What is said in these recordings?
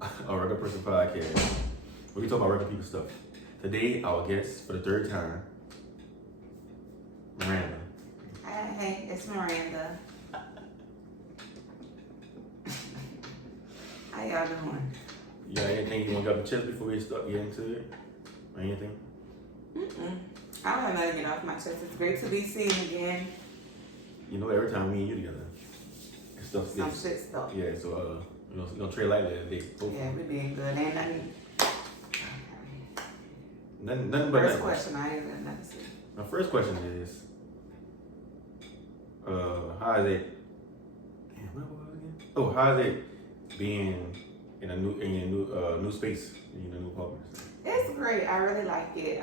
a regular person podcast. We talk about regular people stuff. Today, our guest for the third time, Miranda. Hey, it's Miranda. How y'all doing? You got anything you want to get off the chest before we start getting into it? Or anything? I don't have nothing to get off my chest. It's great to be seen again. You know, every time me and you together, stuff Some shit stuff. Yeah, so you know, trade lightly today. Yeah, we being good. Ain't nothing. Nothing but First that. question, I ain't got nothing to say. My first question is, how is it? Damn, what was it again? Oh, how is it being in your new space in your new apartment? It's great. I really like it.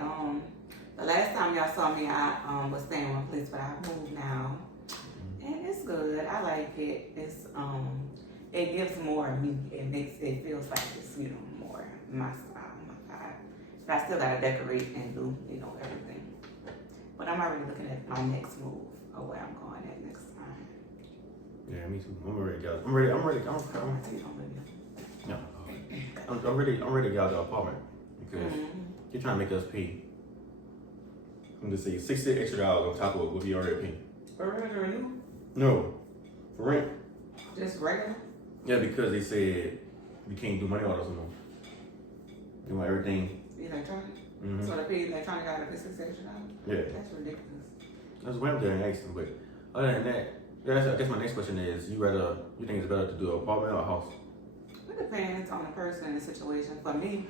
The last time y'all saw me, I was staying in one place, but I moved now, and it's good. I like it. It's it gives more of me. It feels like it's more my style, my vibe. But I still gotta decorate and do everything. But I'm already looking at my next move or where I'm going at next time. Yeah, me too. I'm ready to get out. I'm ready. I'm ready to get out of the apartment because you're trying to make us pay. I'm just saying $60 extra on top of what we already paying. For rent or new? No, for rent. Just regular? Yeah, because they said we can't do money orders no more. They want everything. Electronic? Mm-hmm. So the pay electronic out of $6 extra? Yeah. That's ridiculous. That's what I'm doing asking, but other than that, I guess my next question is: you think it's better to do an apartment or a house? It depends on the person and the situation. For me,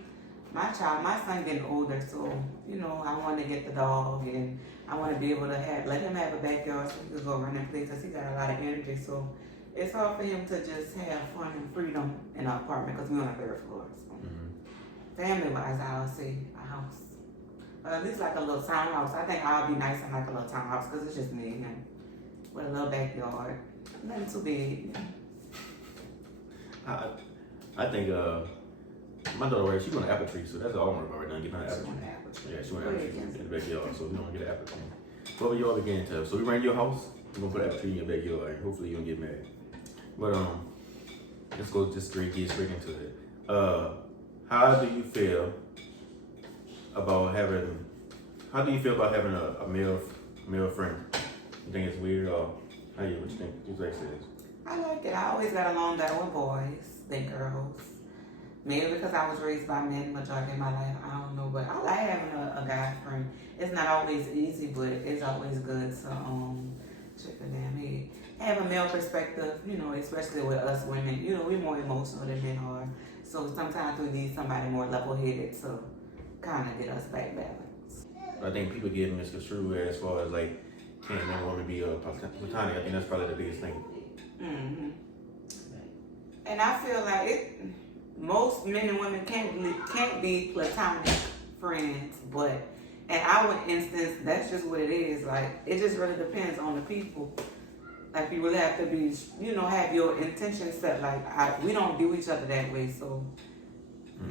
my son getting older, so I want to get the dog, and I want to be able to let him have a backyard so he can go run and play because he got a lot of energy. So it's hard for him to just have fun and freedom in an apartment because we're on a third floor. So family-wise, I would say a house. Or at least like a little townhouse. I think I'll be nice in like a little townhouse because it's just me and him with a little backyard. Nothing too big. I think my daughter, right, she want an apple tree, so that's all I want right now. Get her an apple tree. Yeah, she want an apple tree in the backyard, so we don't get an apple tree. What y'all begin to? So we ran your house. We're gonna put an apple tree in your backyard, and hopefully you don't get mad. But let's go get straight into it. How do you feel about having a male friend? You think it's weird, or what you think? What you think? I like it. I always got along better with boys than girls. Maybe because I was raised by men majority of my life. I don't know, but I like having a guy friend. It's not always easy, but it's always good to check the damn head. Have a male perspective, especially with us women. We're more emotional than men are. So sometimes we need somebody more level-headed to kind of get us back balanced. I think people get misconstrued as far as like, can't men and women be platonic? I think that's probably the biggest thing. Mm-hmm. And I feel like most men and women can't be platonic friends, but in our instance, that's just what it is. Like, it just really depends on the people. Like, you really have to be, have your intentions set. Like, we don't do each other that way, so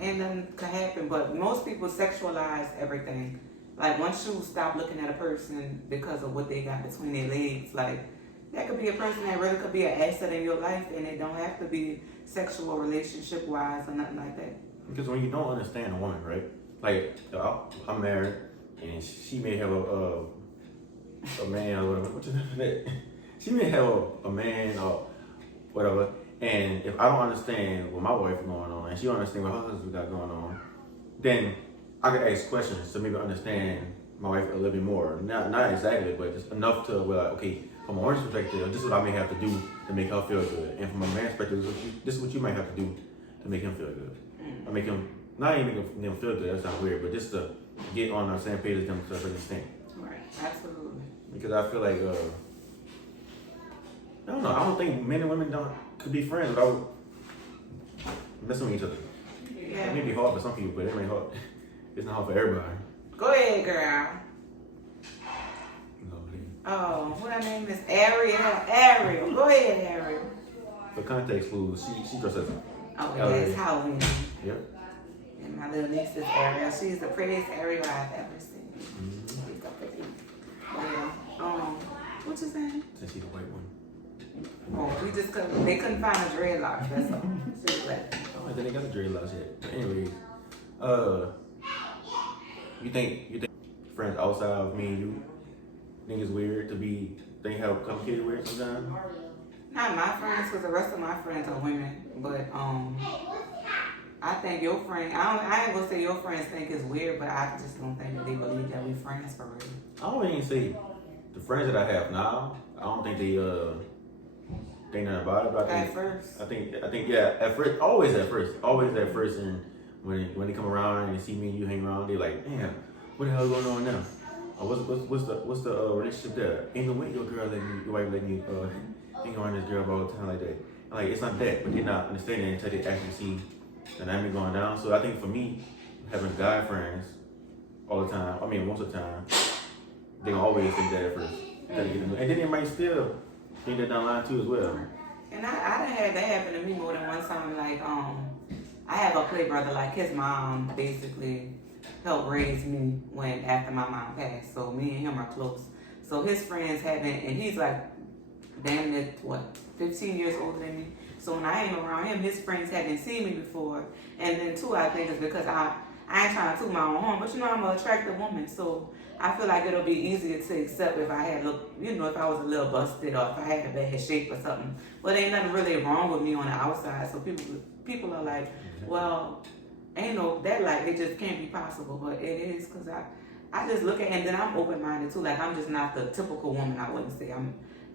and then can happen. But most people sexualize everything. Like, once you stop looking at a person because of what they got between their legs, like, that could be a person that really could be an asset in your life, and it don't have to be sexual relationship-wise or nothing like that. Because when you don't understand a woman, right? Like, I'm married, and she may have a man or whatever. What's your name? She may have a man or whatever, and if I don't understand what my wife is going on, and she don't understand what her husband got going on, then I could ask questions to maybe understand my wife a little bit more. Not exactly, but just enough to where, okay, from a woman's perspective, this is what I may have to do to make her feel good. And from a man's perspective, this is what you might have to do to make him feel good. Or make him, not even make him feel good, that's not weird, but just to get on the same page as them to understand. Right, absolutely. Because I feel like, I don't know, I don't think men and women could be friends without messing with each other. Yeah. It may be hard for some people, but it ain't hard. It's not hard for everybody. Go ahead, girl. No, Oh, what her name is? Ariel. Go ahead, Ariel. for context clues, she dresses. Oh, yeah, it's Halloween. Yep. And my little niece is Ariel. She's the prettiest Ariel I've ever seen. Mm-hmm. She's so pretty. But yeah. What you saying? Since she's the white one. Oh, they couldn't find a dreadlock. That's all. She was laughing. I don't think they got the dreadlocks yet. But anyways, you think friends outside of me and you think it's weird to think how complicated weird sometimes? Not my friends, because the rest of my friends are women. But I think your friend, I ain't gonna say your friends think it's weird, but I just don't think that they believe that we friends for real. I don't even say the friends that I have now. I don't think they think nothing about it. But At first. I think yeah. At first, always at first, and when they come around and they see me and you hang around, they like, damn, what the hell is going on now? What's the relationship there? Ain't no way your wife letting you hang around this girl all the time like that. And like it's not that, but they're not understanding until they actually see the dynamic going down. So I think for me, having guy friends all the time, I mean most of the time, they gonna always think that at first. And then they might still think that down the line too as well. And I done had that happen to me more than one time. Like, I have a play brother, like his mom basically helped raise me after my mom passed. So me and him are close. So his friends haven't, and he's like damn near 15 years older than me. So when I ain't around him, his friends haven't seen me before. And then too, I think it's because I ain't trying to toot my own horn, but I'm an attractive woman, so I feel like it'll be easier to accept if I had if I was a little busted or if I had a bad shape or something. But ain't nothing really wrong with me on the outside, so people are like, well, ain't no that like it just can't be possible, but it is because I just look at, and then I'm open-minded too. Like I'm just not the typical woman. I wouldn't say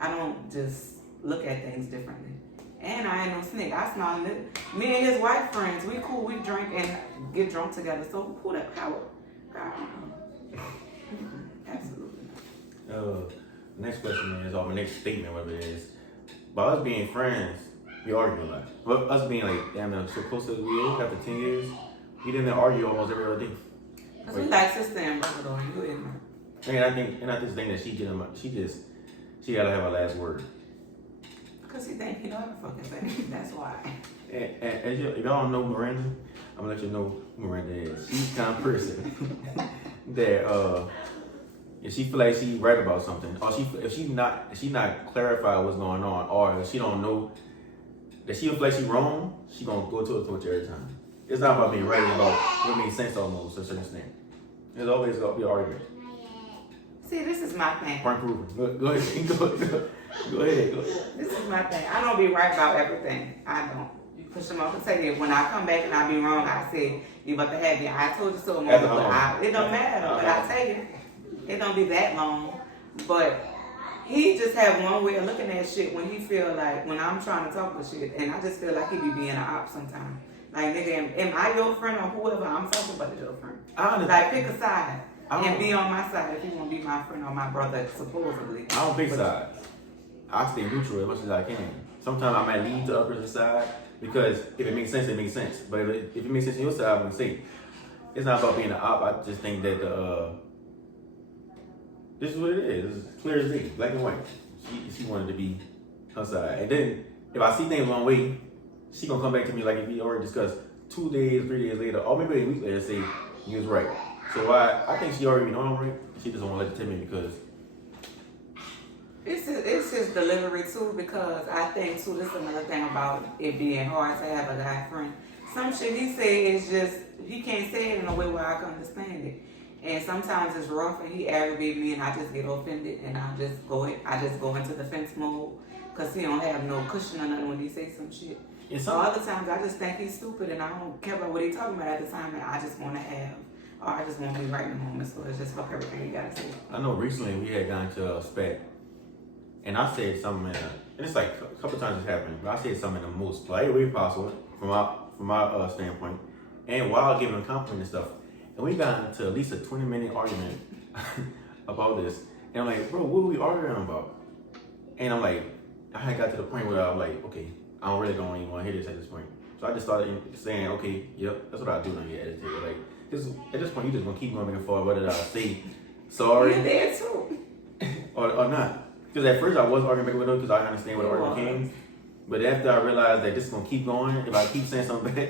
I don't just look at things differently. And I ain't no snake. I smile. Me and his wife friends, we cool. We drink and get drunk together. So who that power? Absolutely. Next question is, or my next statement, whatever it is, by us being friends, we argue a lot. But us being like, damn, so close as we is after 10 years, we didn't argue almost every other day. Cause we like sister and brother though, and you ignorant. And I just think that she gotta have a last word. Cause he think he know every fucking thing. That's why. And if y'all don't know Miranda, I'm gonna let you know who Miranda is. She's the kind of person that if she feel like she right about something, or if she not clarified what's going on, or if she don't know that she feel like she wrong, she gonna go to a torture every time. It's not about being right, it's about what makes sense almost to a certain extent. There's always gonna be an argument. See, this is my thing. Point proven. Go ahead. Go ahead. This is my thing. I don't be right about everything. I don't. Push them off and tell you when I come back and I be wrong, I say you about to have me. I told you so, but it don't matter. But I tell you, it don't be that long. But he just have one way of looking at shit when he feel like when I'm trying to talk with shit, and I just feel like he be being an op sometimes. Like nigga, am I your friend or whoever I'm talking about is your friend? Like pick a side and be on my side if you want to be my friend or my brother supposedly. I don't pick sides. I stay neutral as much as I can. Sometimes I might lean to the other side because if it makes sense, it makes sense. But if it makes sense on your side, I'm gonna say it's not about being an op. I just think that this is what it is. It's clear as day, black and white. She wanted to be her side, and then if I see things one way, she gonna come back to me like if we already discussed 2 days, 3 days later, or maybe a week later, say you was right. So I think she already know I'm right. She just don't want to let it tell me because. It's his delivery too, because I think too, this is another thing about it being hard to have a guy friend. Some shit he say is just, he can't say it in a way where I can understand it. And sometimes it's rough and he aggravates me and I just get offended and I just go into defense mode because he don't have no cushion or nothing when he say some shit. So other times I just think he's stupid and I don't care about what he's talking about at the time, and I just want to have, or I just want to be right in the moment, so it's just fuck everything you gotta say. I know recently we had gone to a spec. And I said something, and it's like a couple times it's happened, but I said something in the most polite way possible from my standpoint, and while giving a compliment and stuff. And we got into at least a 20-minute argument about this. And I'm like, bro, what are we arguing about? And I'm like, I had got to the point where I'm like, okay, I don't even want to hear this at this point. So I just started saying, okay, yep, that's what I do when I get agitated. Like, at this point, you just gonna keep going back and forth, whether I say sorry. You're there too. or not. Because at first I was arguing back with her because I understand what the argument came. But after I realized that this is going to keep going, if I keep saying something back,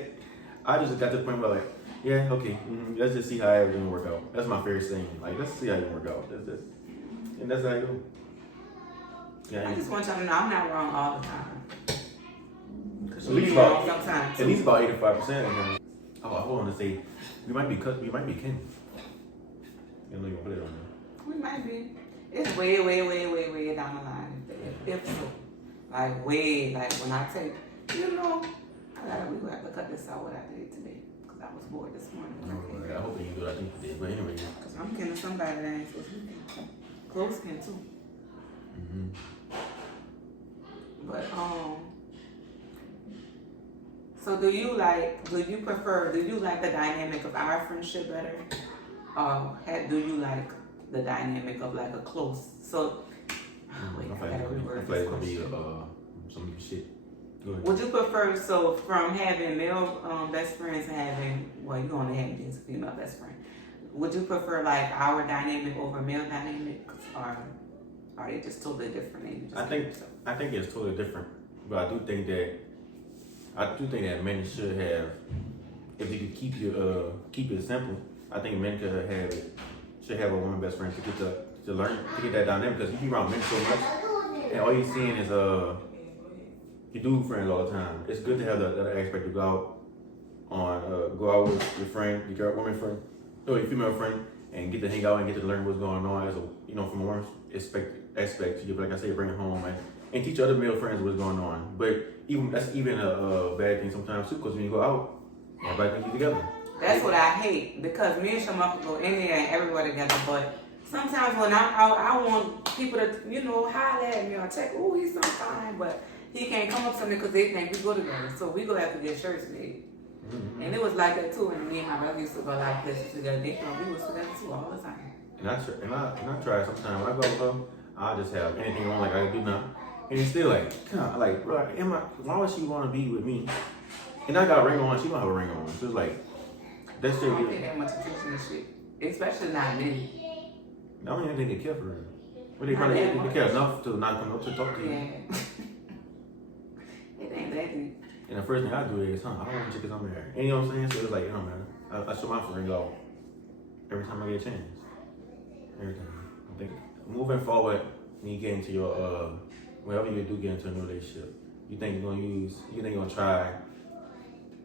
I just got to the point where like, yeah, okay, let's just see how everything will work out. That's my favorite thing. Like, let's see how it work out. And that's how I go. Yeah, I just want y'all to know I'm not wrong all the time. Cause at least wrong about sometimes. at least about 85%. Oh, I want to say we might be kin. You know you gonna put it on there. We might be. It's way down the line. If so, like way, like when I take, you know, we will have to cut this out what I did today because I was bored this morning. No, I hope you do what I think you did. But anyway, because I'm getting somebody that ain't supposed to be close kin too. But so do you like the dynamic of our friendship better? Do you like the dynamic of like a close? So wait, I gotta reword this question. Some shit. Go ahead. Would you prefer from having male best friends and having you're gonna have just a female best friend? Would you prefer like our dynamic over male dynamics, or are they just totally different? I think it's totally different, but I do think that men should have, if they could keep it simple. I think men should have a woman best friend to learn to get that dynamic, because you be around men so much, and all you're seeing is your dude friends all the time. It's good to have the other aspect to go out with your friend, your woman friend, or your female friend, and get to hang out and get to learn what's going on from a woman's aspect. You, like I say, bring it home and teach other male friends what's going on. But that's even a bad thing sometimes too, because when you go out, everybody can get together. That's what I hate, because me and Shamar can go in there and everywhere together, but sometimes when I'm out, I want people to, holler at me or check, ooh, he's so fine, but he can't come up to me because they think we go together. So we go have to get shirts made. Mm-hmm. And it was like that too, and me and my brother used to go like this together. We was together too all the time. And I try sometimes when I go, I'll just have anything on like I do now. And it's still like, come on, like, bro, why would she want to be with me? And I got a ring on, she don't have a ring on. So it's like, that's still I don't pay that much attention to shit. Especially not men. I don't even think they care for her. But they probably care enough to not come up to talk to you. Yeah. It ain't that deep. And the first thing I do is, I don't want to because I'm married. And you know what I'm saying? So it's like, man, I show my ring off every time I get a chance. Every time. I think moving forward, when you get into your, whenever you do get into a new relationship, you think you're gonna try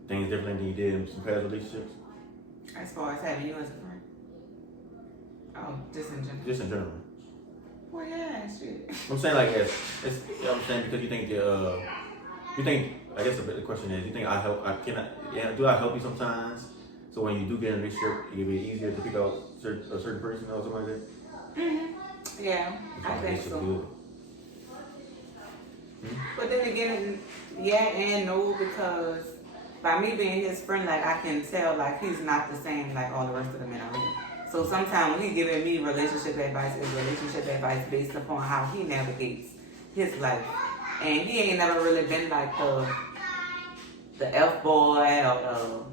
things different than you did in some past relationships? As far as having you as a friend? Oh, just in general? Just in general. Well, yeah, shit. I'm saying like it's you know what I'm saying, because you think, I guess the question is, you think do I help you sometimes? So when you do get in a relationship, it'll be easier to pick out a certain person or something like that? Mm-hmm. Yeah, I think so. But then again, yeah and no, because by me being his friend, like I can tell like he's not the same like all the rest of the men out here. So sometimes when he's giving me relationship advice, it's relationship advice based upon how he navigates his life. And he ain't never really been like the F-boy or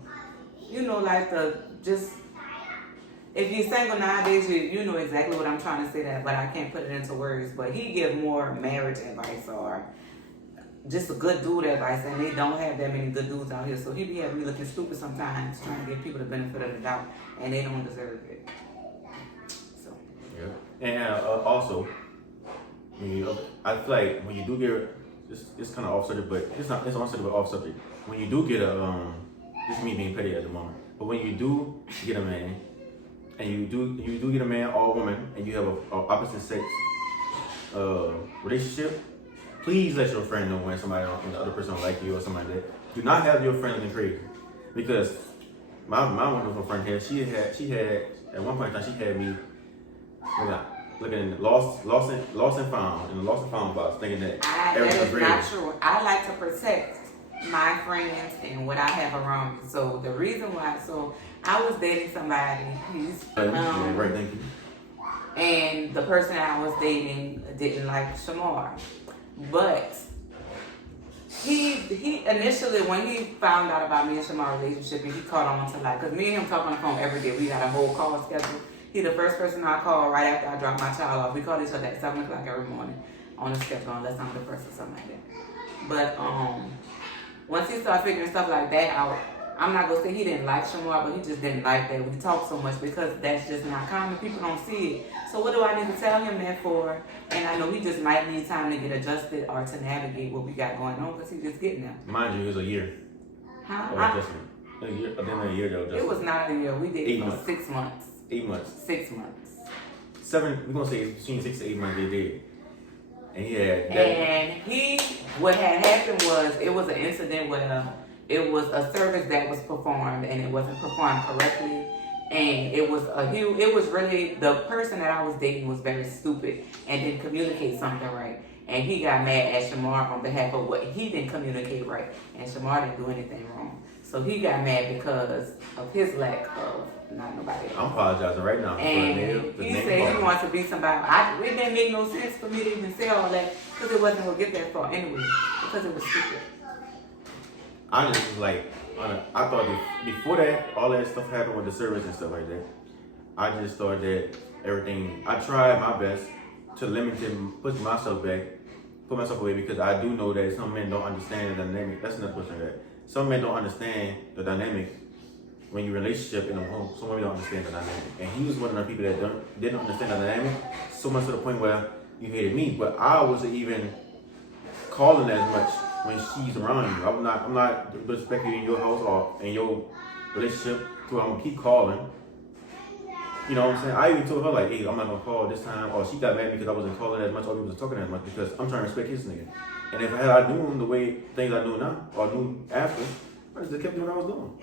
if you're single nowadays, you know exactly what I'm trying to say that, but I can't put it into words. But he give more marriage advice or just a good dude advice, and they don't have that many good dudes out here. So he be having me looking stupid sometimes, trying to give people the benefit of the doubt, and they don't deserve it. So. Yeah. And also, I feel like when you do get, it's kind of off subject, but it's on subject but off subject. When you do get this is me being petty at the moment, but when you do get a man, and you do get a man or a woman, and you have a opposite sex relationship, please let your friend know when the other person don't like you or something like that. Do not have your friend looking crazy, because my wonderful friend here, she had at one point in time she had me looking lost and found in the lost and found box, thinking that everything was great. That is not true. I like to protect my friends and what I have around me. So the reason why, I was dating somebody. He's right, thank you. And the person I was dating didn't like Shamar, but he initially, when he found out about me and Shamar's relationship, and he caught on to because me and him talk on the phone every day. We got a whole call schedule. He the first person I call right after I drop my child off. We call each other at 7 o'clock every morning on the schedule, unless I'm the first or something like that. But once he started figuring stuff like that out, I'm not gonna say he didn't like Shamar, but he just didn't like that we talk so much because that's just not common. People don't see it. So what do I need to tell him that for? And I know he just might need time to get adjusted or to navigate what we got going on because he's just getting there. Mind you, it was a year. Huh? Adjustment. A year, a year though. It was not a year. We did 8 for months. 6 months. 8 months. 6 months. 7. We're gonna say between 6 to 8 months they did. And he had that. And what had happened was it was an incident where it was a service that was performed and it wasn't performed correctly. And it was really, the person that I was dating was very stupid and didn't communicate something right. And he got mad at Shamar on behalf of what he didn't communicate right. And Shamar didn't do anything wrong. So he got mad because of his lack of, not nobody else. I'm apologizing right now. And he said he wants to be somebody. It didn't make no sense for me to even say all that because it wasn't going to get that far anyway. Because it was stupid. I just was like, I thought before that, all that stuff happened with the service and stuff like that. I just thought that everything, I tried my best to limit and push myself back, put myself away because I do know that some men don't understand the dynamic. That's another question that. Some men don't understand the dynamic when you relationship in a home. Some women don't understand the dynamic. And he was one of the people that didn't understand the dynamic so much to the point where you hated me. But I wasn't even calling as much when she's around you. I'm not disrespecting you in your house or in your relationship, so I'm gonna keep calling. You know what I'm saying? I even told her like, hey, I'm not gonna call this time, or she got mad because I wasn't calling as much or we wasn't talking as much because I'm trying to respect his nigga. And if I knew him the way things I knew now or knew after, I just kept doing what I was doing.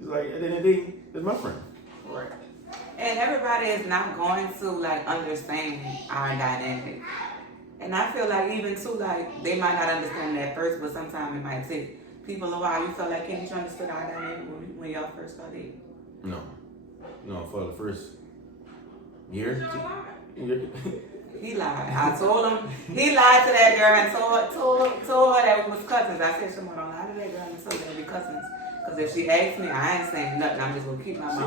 It's like at the end of the day, it's my friend. Right. And everybody is not going to like understand our dynamic. And I feel like even too, like they might not understand it at first, but sometimes it might take people a while. You feel like Kenny understood our dynamic when y'all first started? No, for the first year. He lied. I told him he lied to that girl and told her that we was cousins. I said, Shimon, don't lie to that girl and tell her that we cousins. Because if she asked me, I ain't saying nothing. I'm just gonna keep my mouth.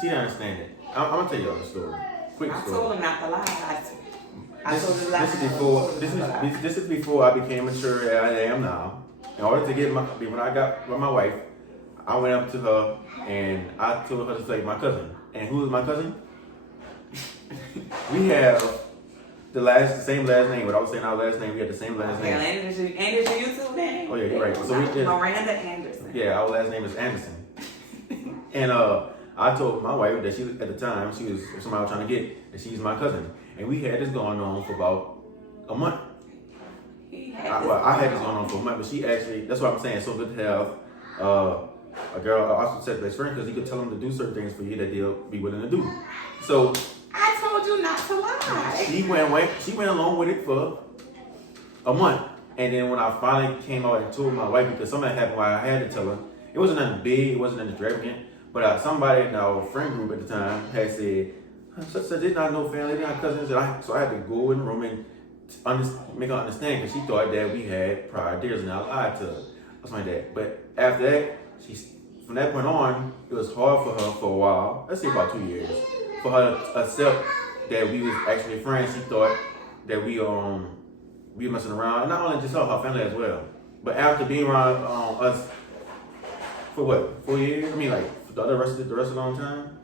She didn't understand it. I'm gonna tell you the story. Quick story. I told him not to lie. This is before I became mature as I am now. In order to get when I got with my wife, I went up to her and I told her to say my cousin. And who is my cousin? We have the same last name. What I was saying, our last name, we had the same last name. And it's your YouTube name? Oh yeah, you're right. So we did. Miranda Anderson. Yeah, our last name is Anderson. And I told my wife that she was, at the time, she was somebody I was trying to get, that she's my cousin. And we had this going on for about a month. I had this going on for a month, but she actually, that's what I'm saying, it's so good to have a girl, also said best friend, because you could tell them to do certain things for you that they'll be willing to do. So I told you not to lie. She went along with it for a month. And then when I finally came out and told my wife, because something happened where I had to tell her, it wasn't nothing big, it wasn't nothing extravagant, but somebody in our friend group at the time had said, such did not know family, they're not cousins. So I had to go in the room and make her understand because she thought that we had prior deals and I lied to her or something like that. But after that, from that point on, it was hard for her for a while, let's say about 2 years, for her to accept that we was actually friends. She thought that we were messing around, and not only just her family as well. But after being around us for what, 4 years? I mean, like for the rest of the long time.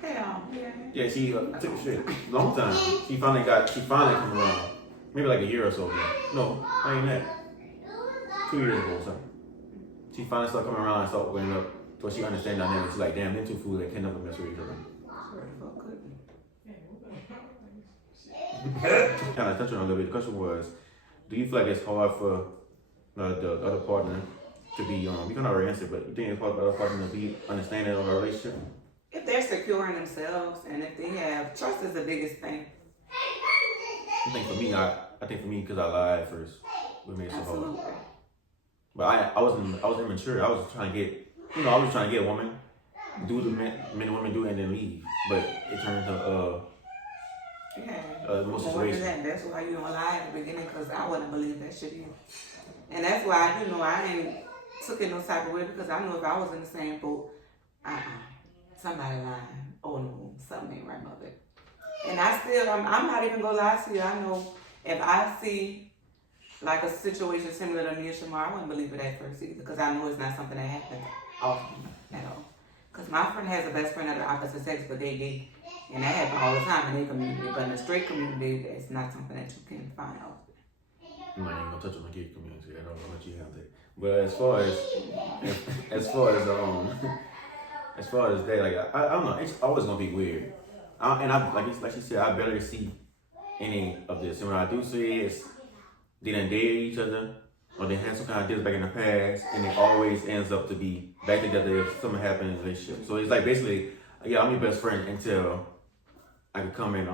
Hell, yeah. Yeah, she took a shit long time. She finally come around, maybe like a year or so ago. No, not even that. 2 years ago or something. She finally started coming around and started opening up so she understand dynamics. She's like, damn, them two fools that can never mess with each other. Kind of touching on a little bit. The question was, do you feel like it's hard for the other partner to be, we can already answer, but you think it's hard for the other partner to be understanding of a relationship? If they're secure in themselves and if they have, trust is the biggest thing. I think for me, because I lied first, we made it so hard. But I was immature. I was trying to get, I was trying to get a woman, do the men and women do, and then leave. But it turned into most situations. That's why you don't lie at the beginning, because I wouldn't believe that shit either. And that's why, I ain't took it no type of way, because I know if I was in the same boat, somebody lying. Oh no, something ain't right about that. And I'm not even gonna lie to you. I know if I see like a situation similar to me and Shamar, I wouldn't believe it at first either, because I know it's not something that happens often at all. Because my friend has a best friend of the opposite sex, but they gay. And that happens all the time in their community. But in the straight community, it's not something that you can find often. I'm not even gonna touch on the gay community. I don't know what you have there. But as far as as far as that, like I don't know, it's always gonna be weird. Like she said, I barely see any of this. And when I do see it, it's they done dated each other, or they had some kind of deals back in the past, and it always ends up to be back together if something happens in the relationship. So it's like basically, yeah, I'm your best friend until I can come in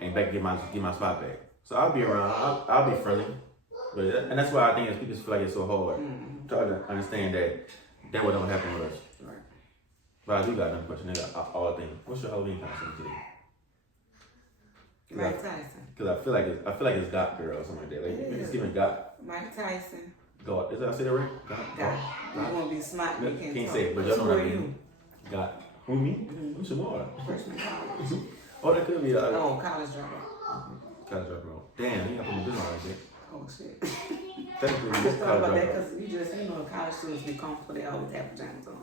and back get my spot back. So I'll be around. I'll be friendly, and that's why I think people feel like it's so hard to understand that what don't happen with us. Right. But I do got another question. All things. What's your Halloween costume today? Mike Tyson. Because I feel like it's God Girl or something like that. Like it's giving God. Mike Tyson. God. Is that I say that right? God. You want to be smart? You can't say it, but y'all know what I mean. God. Who me? Who's Shamar? Freshman college. Oh, that could be. College dropout. College dropout. Damn, you got to put my business on right there. Oh shit. Technically, I this thought college about that dropout. because college students be comfortable. They always have pajamas on.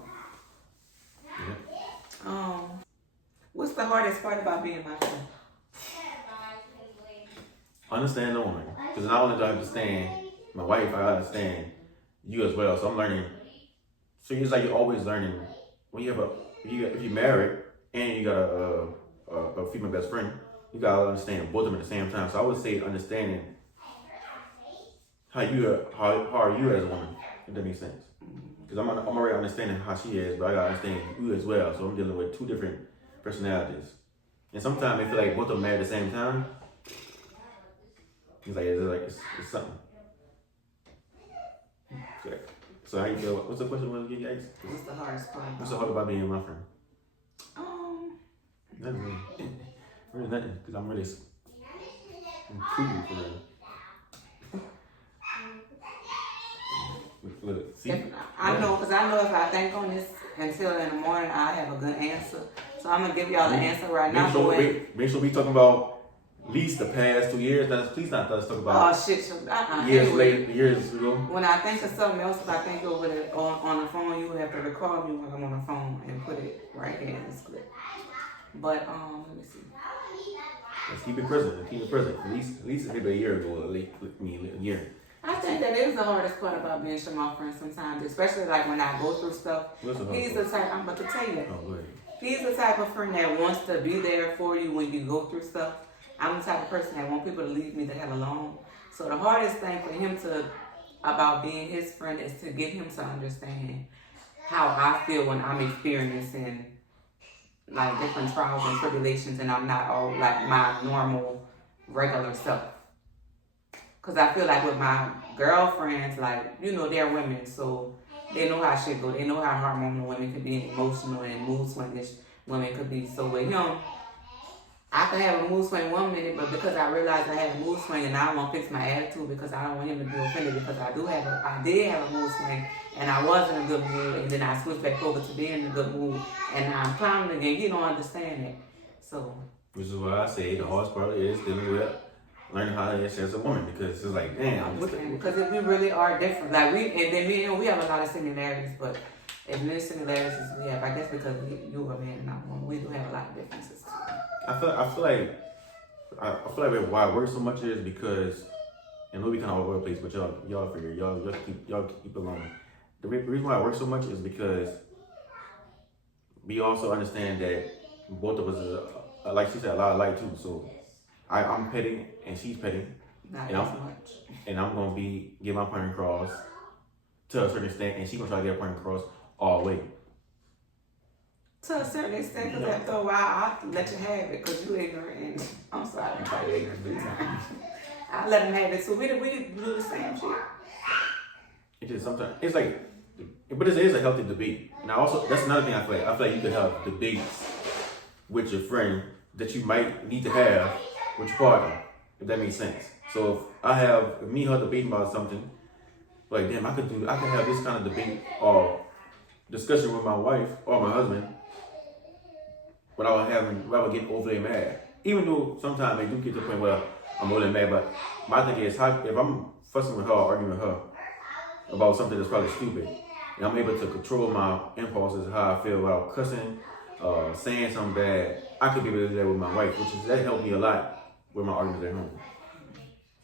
Yeah. What's the hardest part about being my friend? Understand the woman, because not only do I understand my wife, I understand you as well. So I'm learning. So it's like you're always learning. When you have if you're married and you got a female best friend, you gotta understand both of them at the same time. So I would say understanding how are you as a woman, if that makes sense. Because I'm already understanding how she is, but I gotta understand you as well. So I'm dealing with two different personalities, and sometimes I feel like both of them at the same time. It's something. Okay. So how you feel? What's the question? What you guys? What's the hardest part? What's so hard about being my friend? Nothing really. Really nothing, because I'm really cool for them. Look, see? I know, because I know if I think on this until in the morning, I have a good answer. So I'm gonna give y'all the answer right now. Make sure we talking about at least the past 2 years. Please not us talk about shit. years ago. When I think of something else, if I think over it on the phone, you have to record me when I'm on the phone and put it right here in this clip. But let me see. Let's keep it present. At least maybe a year ago. A year. I think that is the hardest part about being Shamar friend sometimes, especially like when I go through stuff. He's the type, I'm about to tell you. Oh, go ahead. He's the type of friend that wants to be there for you when you go through stuff. I'm the type of person that wants people to leave me the hell alone. So the hardest thing for him about being his friend is to get him to understand how I feel when I'm experiencing like different trials and tribulations and I'm not all like my normal, regular self. Because I feel like with my girlfriends, like, they're women, so they know how shit go. They know how hormonal women can be and emotional and mood swingish women could be. So with him, I could have a mood swing 1 minute, but because I realized I had a mood swing and I don't want to fix my attitude because I don't want him to be offended because I did have a mood swing and I was in a good mood and then I switched back over to being in a good mood and now I'm climbing again. He don't understand that. So. Which is why I say the hardest part is dealing with learning how to act as a woman, because it's like, damn. Because if we really are different, like we have a lot of similarities, but as many similarities as we have, I guess because you are a man and I'm a woman, we do have a lot of differences too. I feel like why it works so much is because, and we kind of all over the place, but y'all figure y'all keep alone. The reason why it works so much is because we also understand that both of us is like she said, a lot of light too. So I'm petting and she's petting, not as much. And I'm gonna get my point across to a certain extent, and she's gonna try to get her point across all the way. To a certain extent, because after a while, I have to let you have it because you're ignorant. And I'm sorry, I call you ignorant 3 times. I let him have it. So we do the same shit. It just sometimes, it's like, but it is a healthy debate. And that's another thing I feel like. I feel like you could have debates with your friend that you might need to have with your partner, if that makes sense. So if me and her debating about something, like, damn, I could have this kind of debate or discussion with my wife or my husband without getting overly mad. Even though sometimes they do get to the point where I'm really mad. But my thing is, if I'm fussing with her or arguing with her about something that's probably stupid, and I'm able to control my impulses, how I feel without cussing, saying something bad, I could be able to do that with my wife, that helped me a lot with my arguments at home.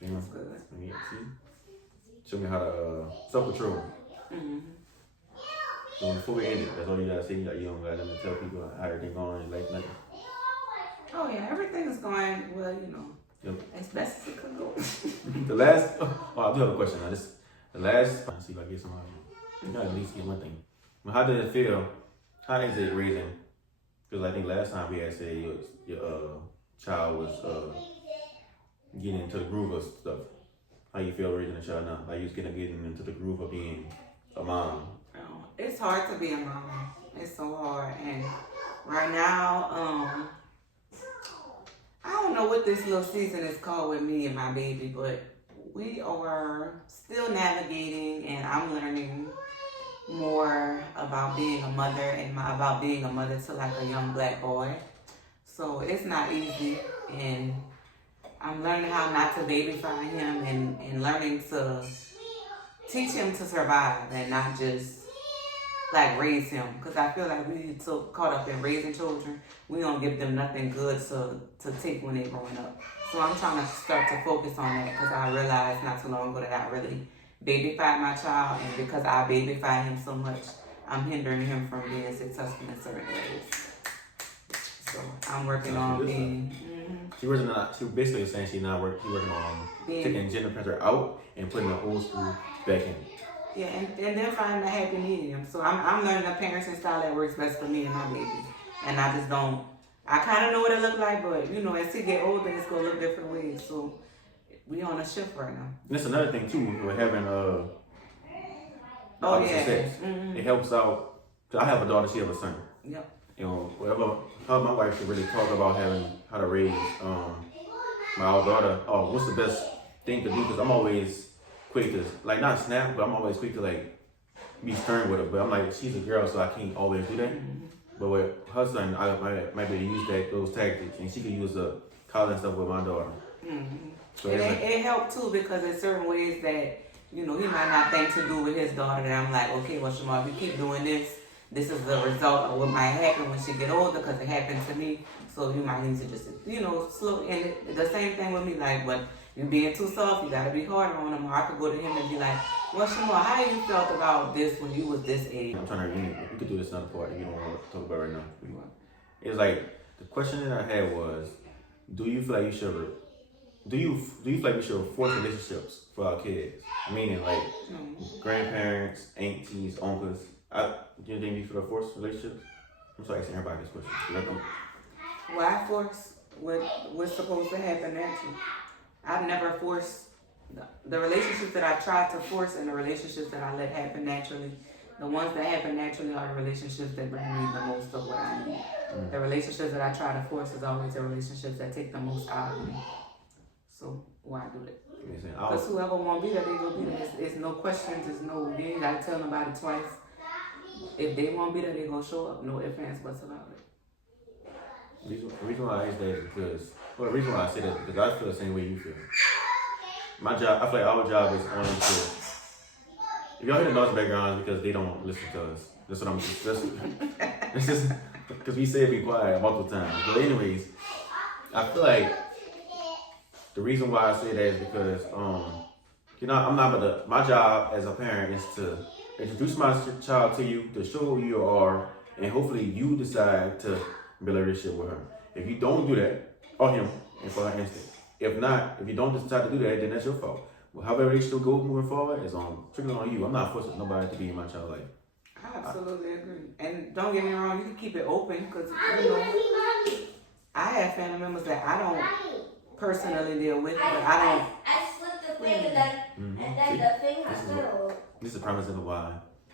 That's good. Yeah, see? Show me how to self-control. Mm-hmm. So before we end it, that's all you gotta say. You don't gotta tell people how everything going in life, nothing. Oh yeah, everything is going well, Yep. as best as it could go. The last, I do have a question now. Let's see if I get somebody. You gotta at least get one thing. But how did it feel? How is it raising? Because I think last time we had said your child was getting into the groove of stuff. How you feel raising a child now? How you getting into the groove of being a mom? It's hard to be a mom. It's so hard, and right now, I don't know what this little season is called with me and my baby, but we are still navigating, and I'm learning more about being a mother and about being a mother to like a young black boy. So it's not easy, and I'm learning how not to babyfy him and learning to teach him to survive and not just like raise him. Because I feel like we get so caught up in raising children, we don't give them nothing good to take when they're growing up. So I'm trying to start to focus on that because I realized not too long ago that I really babyfied my child, and because I babyfy him so much, I'm hindering him from being successful in certain areas. So I'm working on being. She basically saying she's working on taking gender pressure out and putting the old school back in. Yeah, and then finding a happy medium. So I'm learning a parenting style that works best for me and my baby. And I just don't. I kind of know what it look like, but as he get older, it's gonna look different ways. So we on a shift right now. And that's another thing too. We're having sex. Mm-hmm. It helps out. Cause I have a daughter. She has a son. Yep. Whatever. Her and my wife should really talk about how to raise my daughter. Oh, what's the best thing to do? Because I'm always quick to not snap, but I'm always quick to be stern with her. But I'm like, she's a girl, so I can't always do that. Mm-hmm. But with her son, I might be able to use those tactics, and she can use the collar and stuff with my daughter. Mm-hmm. So it helped too, because there's certain ways that he might not think to do with his daughter. That I'm like, okay, well, Shamar, if you keep doing this is the result of what might happen when she get older, because it happened to me. So you might need to just slow. And the same thing with me, but you being too soft, you gotta be harder on him. Or I could go to him and be like, well, Shamar, how you felt about this when you was this age? I'm trying to we could do this another part if you don't want to talk about right now. It's the question that I had was, do you feel like you should we should force relationships for our kids? Meaning grandparents, aunties, uncles. Do you think we should force relationships? I'm sorry asking everybody this question. Why force what's supposed to happen naturally? I've never forced the relationships that I tried to force, and the relationships that I let happen naturally. The ones that happen naturally are the relationships that bring me the most of what I need. The relationships that I try to force is always the relationships that take the most out of me. So why do it? Because whoever want to be there, they gonna be there. It's no questions. You ain't gotta tell nobody twice. If they want to be there, they gonna show up. No ifs, ands, buts about it. The reason why I ask that is because, the reason why I say that is because I feel the same way you feel. My job, I feel like our job is only to. If y'all hear the noise background, it's because they don't listen to us. That's what I'm. It's just because we say be quiet multiple times. But anyways, I feel like the reason why I say that is because I'm not my job as a parent is to introduce my child to you, to show who you are, and hopefully you decide to build a relationship with her. If you don't do that, or him, and for her instinct. If not, if you don't decide to do that, then that's your fault. Well, however relationship goes moving forward is strictly on you. I'm not forcing nobody to be in my child's life. I absolutely agree. And don't get me wrong, you can keep it open, because I have family members that I don't personally deal with, but I don't. I slipped the thing and then the thing has fell. This is a prime example why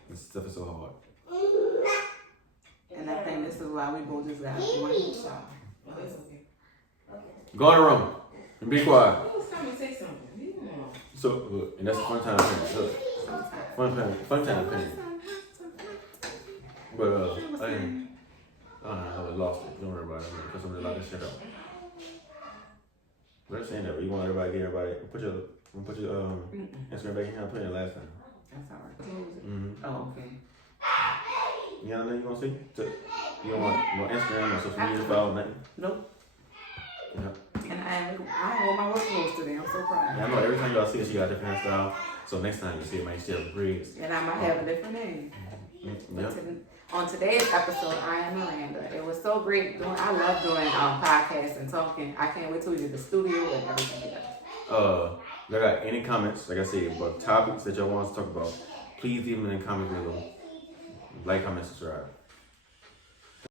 this stuff is so hard. And I think this is why we both just got one child. Go in the room and be quiet. It's time to say something. So, and that's a fun time opinion. Fun time opinion. But I lost it. Don't worry about it. Because I'm gonna lock this shit up. We're saying that. You want everybody to get everybody. Put your Instagram back in here. I put it in last time. That's all right. Close it. Mm-hmm. Oh, okay. You got nothing you want to see? You don't want no Instagram or social media follow nothing? Nope. Yeah. And I wore my work clothes today. I'm so proud. Yeah, I know every time y'all see it, she got a different hairstyle. So next time you see it, man, she have a braids. And I might have a different name. Yeah. On today's episode, I am Miranda. It was so great doing. I love doing podcasts and talking. I can't wait till we get the studio and everything together. If you got any comments, like I said, about topics that y'all want us to talk about, please leave them in the comment below. Like, comment, subscribe.